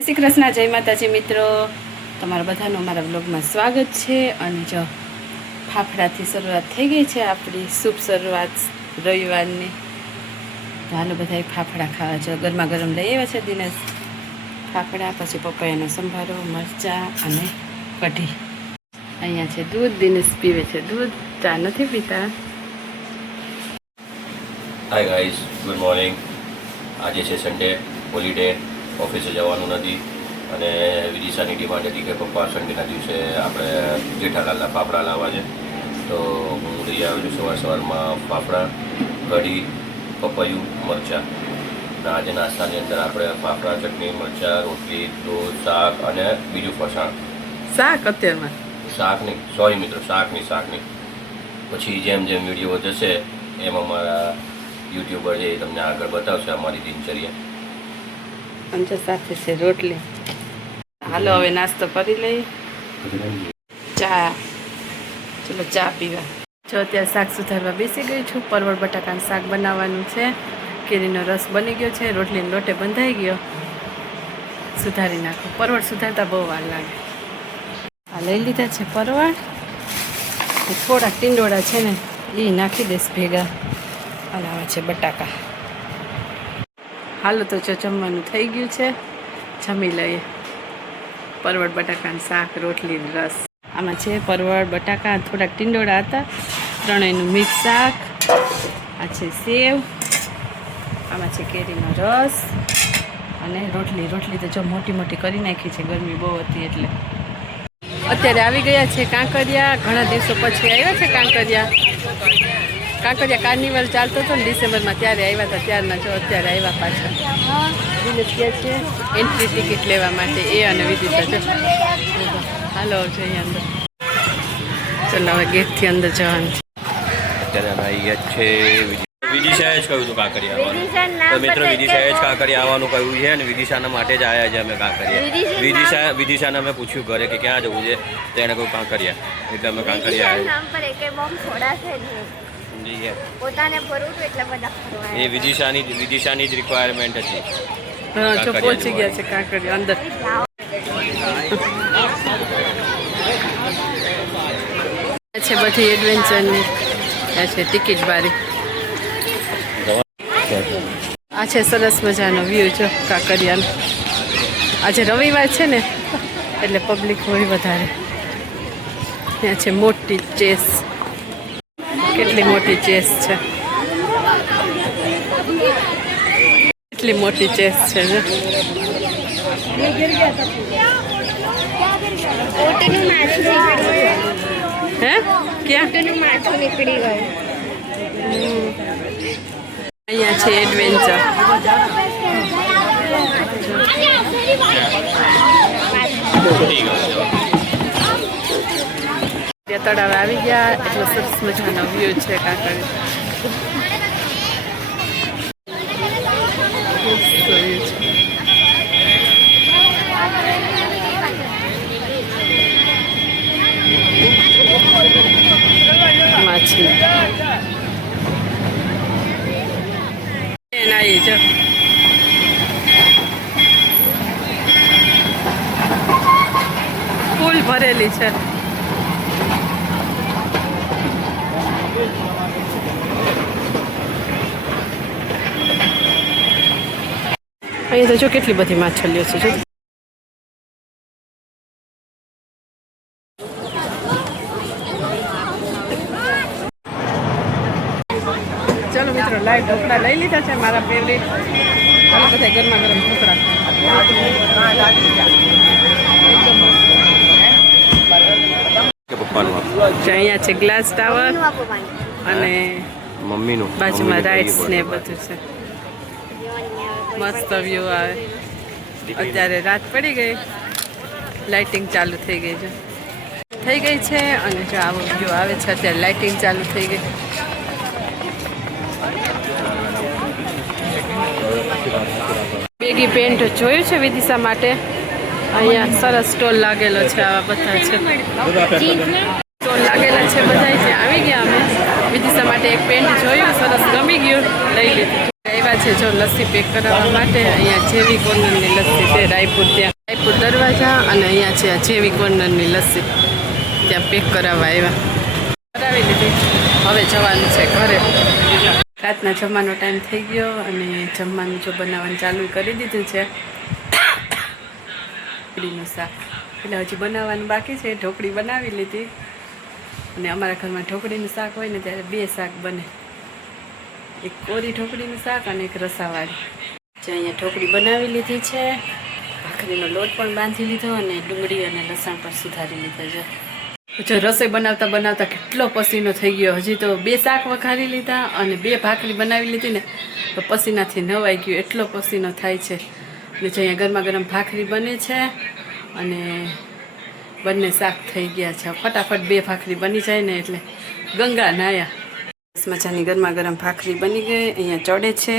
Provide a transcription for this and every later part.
શ્રી કૃષ્ણ, જય માતાજી મિત્રો, તમારા બધાનું મારા બ્લોગમાં સ્વાગત છે। અને જો ફાફડાથી શરૂઆત થઈ ગઈ છે આપણી શુભ શરૂઆત રવિવારની। હાલો બધા ફાફડા ખાવા જો ગરમા ગરમ લઈ આવ્યા છે દિનેશ ફાફડા, પછી પપૈયાનો સંભારો, મરચાં અને કઢી। અહીંયા છે દૂધ, દિનેશ પીવે છે દૂધ, ચા નથી પીતા। Hi guys, good morning. આજે છે સન્ડે, હોલિડે, ઓફિસે જવાનું નથી અને વિદિશાની ડિમાન્ડ હતી કે પપ્પા સન્ડેના દિવસે આપણે જેઠાલાલના ફાફડા લાવવા છે, તો હું લઈ આવ્યો છું સવારમાં ફાફડા, કઢી, પપૈયું, મરચાં। અને આજે નાસ્તાની અંદર આપણે ફાફડા, ચટણી, મરચાં, રોટલી, દૂધ, શાક અને બીજું ફરસાણ। શાક અત્યારમાં શાક નહીં, સોરી મિત્રો, શાક નહીં। પછી જેમ જેમ વિડીયો જશે એમ અમારા યુટ્યુબર છે એ તમને આગળ બતાવશે અમારી દિનચર્યા। અને સાથે છે રોટલી। હાલો હવે નાસ્તો કરી લઈ, ચા, ચલો ચા પીવા। જો અત્યારે શાક સુધારવા બેસી ગઈ છું। પરવળ બટાકાનું શાક બનાવવાનું છે, કેરીનો રસ બની ગયો છે, રોટલીનો લોટે બંધાઈ ગયો, સુધારી નાખું। પરવળ સુધારતા બહુ વાર લાગે। આ લઈ લીધા છે પરવળ, થોડાક ટીંડોળા છે ને એ નાખી દઈશ ભેગા, અને આવે છે બટાકા। હાલો તો જો જમવાનું થઈ ગયું છે, જમી લઈએ। પરવળ બટાકાનું શાક, રોટલી, રસ। આમાં છે પરવળ બટાકા, થોડાક ટીંડોળા હતા, ત્રણેયનું મિક્સ શાક। આ છે સેવ, આમાં છે કેરીનો રસ અને રોટલી। રોટલી તો જો મોટી મોટી કરી નાખી છે, ગરમી બહુ હતી એટલે। અત્યારે આવી ગયા છે કાંકરિયા, ઘણા દિવસો પછી આવ્યા છે કાંકરિયા। કાર્નિવલ ચાલતો હતો ને ડિસેમ્બરમાં, ત્યારે આવ્યા હતા, ત્યારના જો અત્યારે આવ્યા પાછા। દિનેશ ગયા છે એન્ટ્રી ટિકિટ લેવા માટે, એ અને વિદિશા જો। હાલો જઈએ અંદર, ચલો હવે ગેટથી અંદર જવાનું છે। અત્યારે અમે આવી ગયા છે, વિદિશાએ જ કહ્યું હતું કાંકરિયા આવવાનું, તો મિત્રો વિદિશાએ જ કાંકરિયા આવવાનું કહ્યું છે અને વિદિશાના માટે જ આવ્યા છે અમે કાંકરિયા। વિદિશાને અમે પૂછ્યું ઘરે કે ક્યાં જવું છે, તો એને કહ્યું કાંકરિયા, એટલે અમે કાંકરિયા આવ્યા। એ વિદિશાની જ રિક્વાયરમેન્ટ હતી। હા જો પહોંચી ગયા છે કાંકરિયા અંદર। છે બધી એડવેન્ચરની, આ છે ટિકિટ બારી। આ છે સરસ મજાનો વ્યૂ જો કાંકરિયાનો। આજે રવિવાર છે ને એટલે પબ્લિક હોય વધારે। ત્યાં છે મોટી ચેસ, કેટલી મોટી ચેસ છે, કેટલી મોટી ચેસ છે જો। હે ક્યાં નીકળી ગયું? અહીંયા છે એડવેન્ચર। તળાવ આવી ગયા, એટલો સરસ મજાનો વ્યૂ છે કાંકરિયા। માછી આવી જો, ફૂલ ભરેલી છે। અહીંયા તો જો કેટલી બધી માછલીઓ છે જો। ચલો મિત્રો, લાઈવ ઢોકળા લઈ લીધા છે મારા ફેવરેટ। ચાલો બધા ગરમા ગરમ ઢોકળા। અહીંયા છે ગ્લાસ ટાવર અને મમ્મીનું બાજુમાં રાઇડ્સ ને બધું છે, મસ્ત વ્યૂ આવે। અત્યારે રાત પડી ગઈ, લાઇટિંગ ચાલુ થઈ ગઈ છે અને જો આવો વ્યૂ આવે છે, અત્યારે લાઇટિંગ ચાલુ થઈ ગઈ। બેગી પેન્ટ જોયું છે વિદિશા માટે, અહીંયા સરસ સ્ટોલ લાગેલો છે, આવા બધા છે સ્ટોલ લાગેલા છે બધા। ત્યાં આવી ગયા અમે, વિદિશા માટે એક પેન્ટ જોયું, સરસ ગમી ગયું, લઈ લીધું। આવ્યા છે જો લસ્સી પેક કરાવવા માટે. અહીંયા જેવી કોર્નરની લસ્સી છે રાયપુર, ત્યાં રાયપુર દરવાજા, અને અહીંયા છે આ જેવી કોર્નરની લસ્સી, ત્યાં પેક કરાવવા આવ્યા. કરાવી લીધી, હવે જવાનું છે ઘરે. રાતના જમવાનો ટાઈમ થઈ ગયો અને જમવાનું જો બનાવવાનું ચાલુ કરી દીધું છે. ઢોકળીનું શાક એટલે હજી બનાવવાનું બાકી છે. ઢોકળી બનાવી લીધી, અને અમારા ઘરમાં ઢોકળીનું શાક હોય ને ત્યારે 2 શાક બને, એક કોરી ઢોકળીનું શાક અને એક રસાવાળી. જે અહીંયા ઢોકળી બનાવી લીધી છે, ભાખરીનો લોટ પણ બાંધી લીધો અને ડુંગળી અને લસણ પણ સુધારી લીધા છે. જો રસોઈ બનાવતા બનાવતા કેટલો પસીનો થઈ ગયો. હજી તો 2 શાક વઘારી લીધા અને 2 ભાખરી બનાવી લીધી ને તો પસીનાથી નવાઈ ગયું, એટલો પસીનો થાય છે. અને જે અહીંયા ગરમા ગરમ ભાખરી બને છે અને બંને શાક થઈ ગયા છે. ફટાફટ 2 ભાખરી બની જાય ને એટલે ગંગા નાયા. મજાની ગરમા ગરમ ભાખરી બની ગઈ, અહીંયા ચડે છે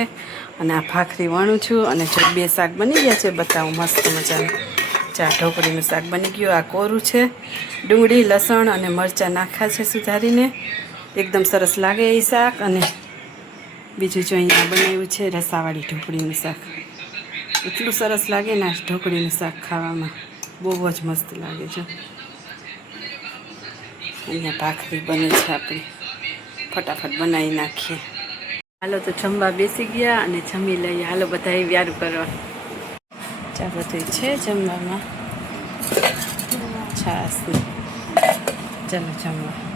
અને આ ભાખરી વણું છું. અને જો 2 શાક બની ગયા છે, બતાવું મસ્ત મજાનું. ચા ઢોકળીનું શાક બની ગયું. આ કોરું છે, ડુંગળી લસણ અને મરચાં નાખ્યા છે સુધારીને, એકદમ સરસ લાગે એ શાક. અને બીજું જો અહીંયા બનાવ્યું છે રસાવાળી ઢોકળીનું શાક, એટલું સરસ લાગે ને આ ઢોકળીનું શાક ખાવામાં, બહુ જ મસ્ત લાગે છે. અહીંયા ભાખરી બને છે આપણી, ફટાફટ બનાવી નાખીએ. હાલો તો જમવા બેસી ગયા અને જમી લઈએ. હાલો બધા વ્યારું કરવા. ચા બધું છે જમવામાં, છાશ ચાલો જમવા.